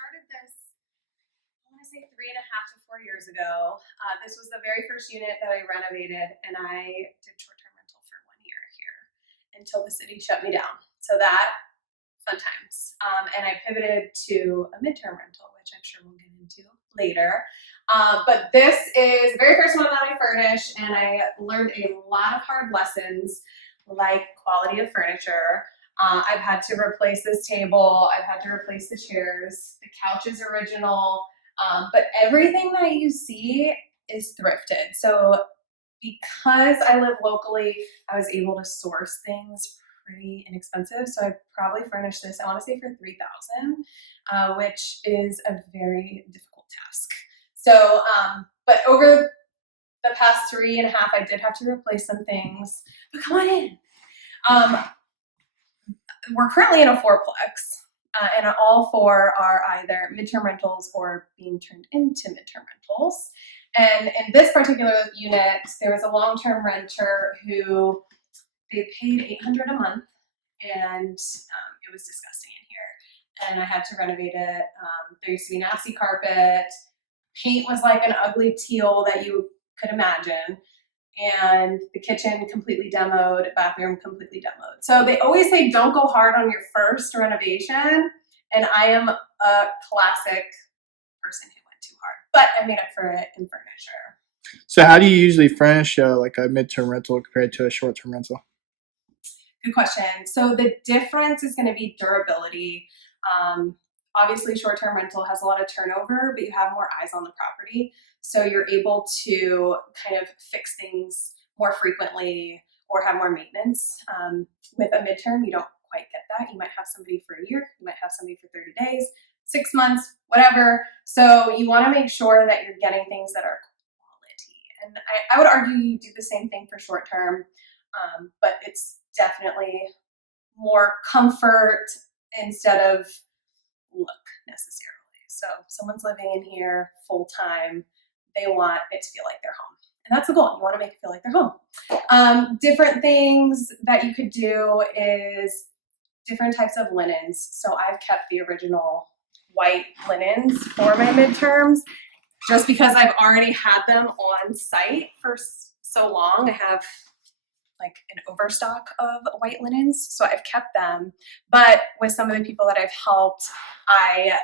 started this, I want to say 3.5 to 4 years ago. This was the very first unit that I renovated, and I did short-term rental for 1 year here until the city shut me down. So that, fun times. And I pivoted to a midterm rental, which I'm sure we'll get into later. But this is the very first one that I furnished, and I learned a lot of hard lessons, like quality of furniture. I've had to replace this table. I've had to replace the chairs. The couch is original. But everything that you see is thrifted. So because I live locally, I was able to source things pretty inexpensive. So I probably furnished this, I want to say, for $3,000, which is a very difficult task. So, but over the past 3.5, I did have to replace some things. But come on in. We're currently in a fourplex, and all four are either midterm rentals or being turned into midterm rentals. And in this particular unit, there was a long-term renter who they paid $800 a month, and it was disgusting in here. And I had to renovate it. There used to be nasty carpet. Paint was like an ugly teal that you could imagine. And the kitchen completely demoed, bathroom completely demoed. So they always say don't go hard on your first renovation. And I am a classic person who went too hard, but I made up for it in furniture. So how do you usually furnish like a midterm rental compared to a short-term rental? Good question. So the difference is going to be durability. Obviously, short-term rental has a lot of turnover, but you have more eyes on the property. So you're able to kind of fix things more frequently or have more maintenance. With a midterm, you don't quite get that. You might have somebody for a year, you might have somebody for 30 days, 6 months, whatever. So you want to make sure that you're getting things that are quality. And I would argue you do the same thing for short-term, but it's definitely more comfort instead of look necessarily. So if someone's living in here full time, they want it to feel like they're home. And that's the goal. You want to make it feel like they're home. Different things that you could do is different types of linens. So I've kept the original white linens for my midterms just because I've already had them on site for so long. I have like an overstock of white linens, so I've kept them. But with some of the people that I've helped, I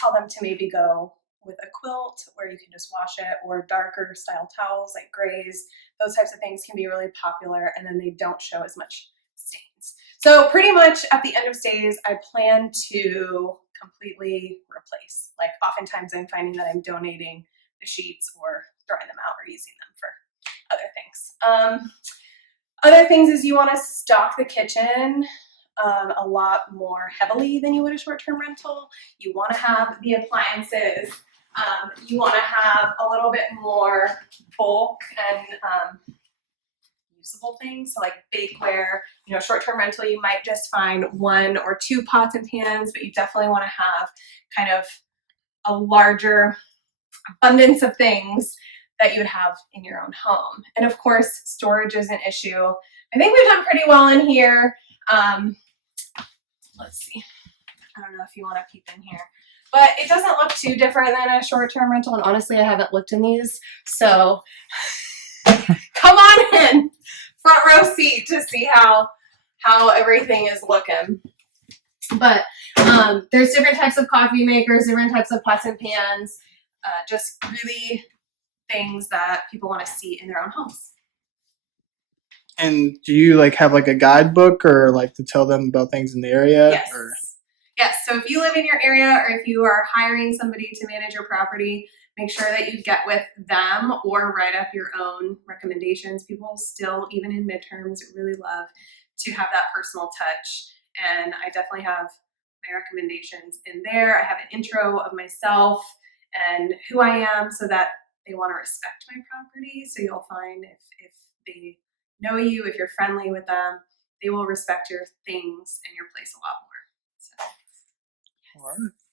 tell them to maybe go with a quilt where you can just wash it, or darker style towels like grays. Those types of things can be really popular, and then they don't show as much stains. So pretty much at the end of stays, I plan to completely replace. Like oftentimes I'm finding that I'm donating the sheets or throwing them out or using them for other things. Other things is you want to stock the kitchen a lot more heavily than you would a short-term rental. You want to have the appliances. You want to have a little bit more bulk and usable things, so like bakeware. You know, short-term rental, you might just find 1 or 2 pots and pans, but you definitely want to have kind of a larger abundance of things that you would have in your own home. And of course, storage is an issue. I think we've done pretty well in here. Let's see. I don't know if you want to peep in here, but it doesn't look too different than a short-term rental. And honestly, I haven't looked in these. So come on in, front row seat to see how everything is looking. But there's different types of coffee makers, different types of pots and pans, just really things that people want to see in their own homes. And do you like have like a guidebook or like to tell them about things in the area? Yes. Yes. So if you live in your area or if you are hiring somebody to manage your property, make sure that you get with them or write up your own recommendations. People still, even in midterms, really love to have that personal touch. And I definitely have my recommendations in there. I have an intro of myself and who I am so that they want to respect my property. So you'll find if they know you, if you're friendly with them, they will respect your things and your place a lot more. So, yes. All right.